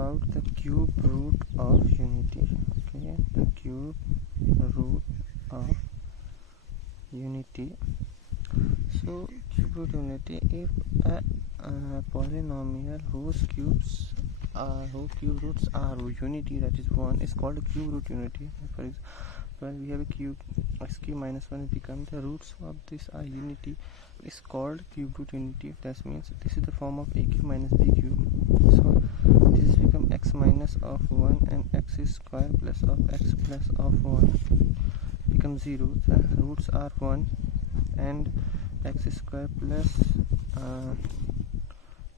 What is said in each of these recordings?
about the cube root of unity. Okay, the cube root of unity. So cube root unity, if a polynomial whose cube roots are unity, that is 1, is called a cube root unity. For example, we have a cube, x cube minus 1 become the roots of this are unity, is called cube root unity. That means this is the form of a cube minus b cube. So this is become x minus of 1 and x is square plus of x plus of 1 becomes 0. The roots are 1 and x square plus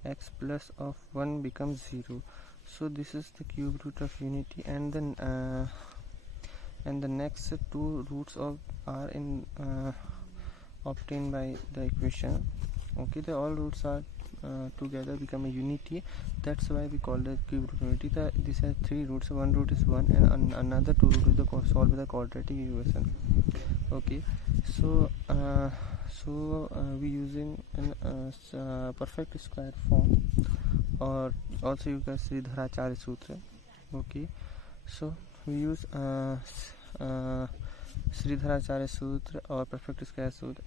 x plus of 1 becomes 0. So this is the cube root of unity, and then the next two roots of are in obtained by the equation. Okay, the all roots are together become a unity. That's why we call the cube root unity. This has three roots. One root is 1 and another two root is the solve with the quadratic equation. Okay, so we using an perfect square form, or also you can see Sridharacharya Sutra. Okay, so we use Sridharacharya Sutra or perfect square sutra.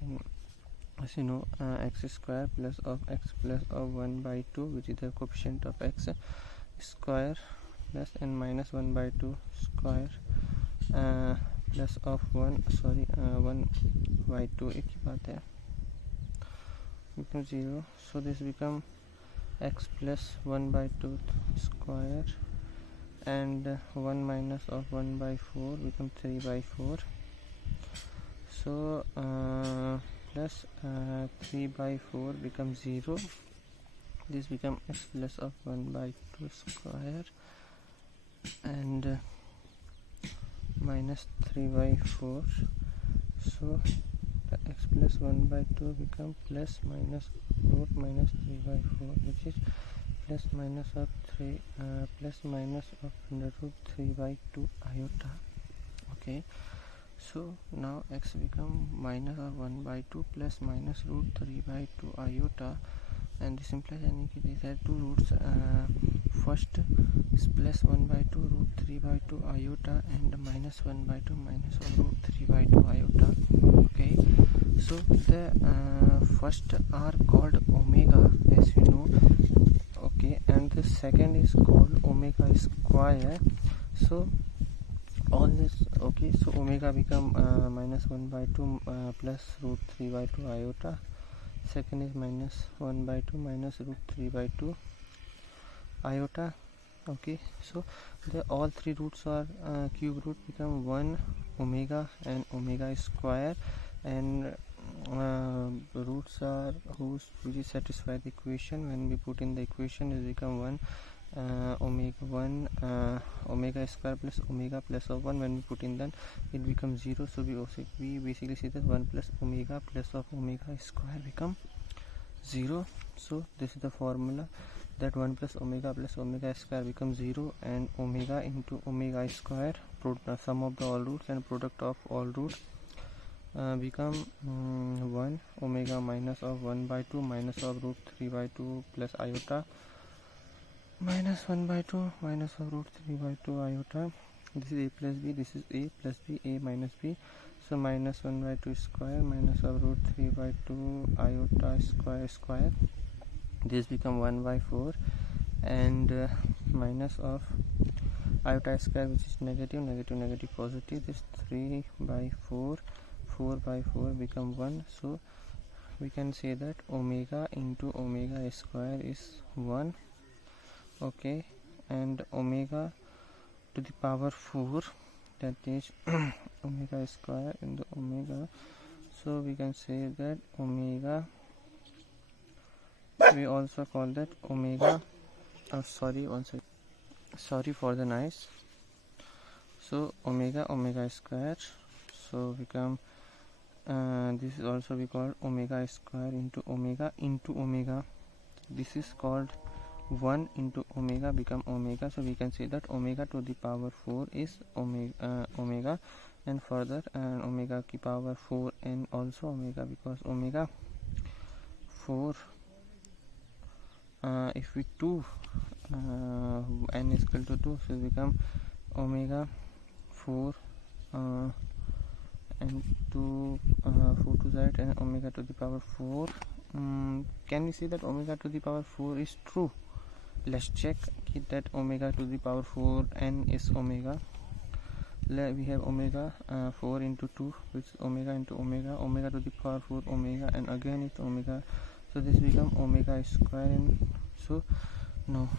As you know, x square plus of x plus of 1 by 2, which is the coefficient of x square, plus and minus 1 by 2 square plus of 1 by 2 एक ही बात है, become 0. So this become x plus 1 by 2 square and 1 minus of 1 by 4 become 3 by 4. So plus 3 by 4 becomes 0. This become x plus of 1 by 2 square and minus 3 by 4. So the x plus 1 by 2 become plus minus root minus 3 by 4, which is plus minus of 3 plus minus of under root 3 by 2 iota. Okay, so now x become minus of 1 by 2 plus minus root 3 by 2 iota, and this implies these are two roots. First is plus 1 by 2 root 3 by 2 iota and minus 1 by 2 minus of root 3 by 2 iota. Okay, so the first are called omega, as you know. Okay, and the second is called omega square. So all this, okay, so omega become minus 1 by 2 plus root 3 by 2 iota. Second is minus 1 by 2 minus root 3 by 2 iota. Okay, so the all three roots are cube root become 1 omega and omega square, and roots are whose which satisfy the equation. When we put in the equation, it become 1 omega square plus omega plus of 1. When we put in, then it becomes 0. So we basically see that 1 plus omega plus of omega square become 0. So this is the formula, that 1 plus omega square becomes 0, and omega into omega square, sum of the all roots and product of all roots become 1 omega minus of 1 by 2 minus of root 3 by 2 plus iota minus 1 by 2 minus of root 3 by 2 iota. This is a plus b, this is a plus b, a minus b. So minus 1 by 2 square minus of root 3 by 2 iota square. This become 1 by 4 and minus of iota square, which is negative positive. This 3 by 4 by 4 become 1. So we can say that omega into omega square is 1. Okay, and omega to the power 4, that is omega square into omega. So we can say that omega, we also call that omega, sorry for the noise. So omega square, so become this is also we call omega square into omega. This is called 1 into omega become omega. So we can say that omega to the power 4 is omega, and further omega ki power 4 and also omega, because omega 4 if we 2 n is equal to 2, so it become omega 4 and 2 4 to that and omega to the power 4. Can we see that omega to the power 4 is true? Let's check that omega to the power 4 n is omega. We have omega 4 into 2, which is omega into omega to the power 4 omega, and again it's omega, so this become omega square, and so no.